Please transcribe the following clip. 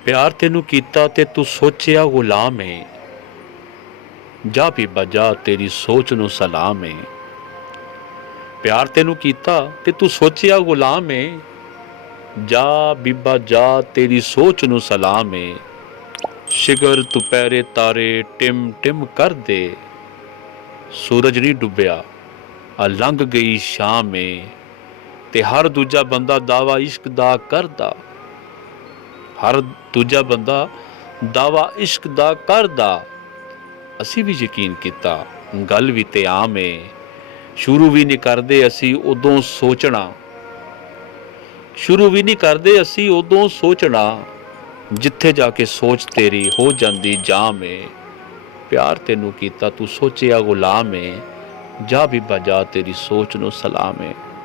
ਪਿਆਰ ਤੈਨੂੰ ਕੀਤਾ ਤੇ ਤੂੰ ਸੋਚਿਆ ਗੁਲਾਮ ਏ। ਜਾ ਬੀਬਾ ਜਾ ਤੇਰੀ ਸੋਚ ਨੂੰ ਸਲਾਮ ਏ। ਪਿਆਰ ਤੈਨੂੰ ਕੀਤਾ ਤੇ ਤੂੰ ਸੋਚਿਆ ਗੁਲਾਮ ਏ। ਜਾ ਬੀਬਾ ਜਾ ਤੇਰੀ ਸੋਚ ਨੂੰ ਸਲਾਮ ਏ। ਸ਼ਿਗਰ ਦੁਪਹਿਰੇ ਤਾਰੇ ਟਿਮ ਟਿਮ ਕਰਦੇ, ਸੂਰਜ ਨਹੀਂ ਡੁੱਬਿਆ ਆ ਲੰਘ ਗਈ ਸ਼ਾਮ ਏ। ਤੇ ਹਰ ਦੂਜਾ ਬੰਦਾ ਦਾਵਾ ਇਸ਼ਕ ਦਾ ਕਰਦਾ, ਹਰ ਦੂਜਾ ਬੰਦਾ ਦਾਵਾ ਇਸ਼ਕ ਦਾ ਕਰਦਾ। ਅਸੀਂ ਵੀ ਯਕੀਨ ਕੀਤਾ ਗੱਲ ਵੀ ਤੇ ਆਮ ਏ। ਸ਼ੁਰੂ ਵੀ ਨਹੀਂ ਕਰਦੇ ਅਸੀਂ ਉਦੋਂ ਸੋਚਣਾ, ਸ਼ੁਰੂ ਵੀ ਨਹੀਂ ਕਰਦੇ ਅਸੀਂ ਉਦੋਂ ਸੋਚਣਾ, ਜਿੱਥੇ ਜਾ ਕੇ ਸੋਚ ਤੇਰੀ ਹੋ ਜਾਂਦੀ ਜਾਮ ਏ। ਪਿਆਰ ਤੈਨੂੰ ਕੀਤਾ ਤੂੰ ਸੋਚਿਆ ਗੁਲਾਮ ਏ। ਜਾ ਬੀਬਾ ਜਾ ਤੇਰੀ ਸੋਚ ਨੂੰ ਸਲਾਮ ਏ।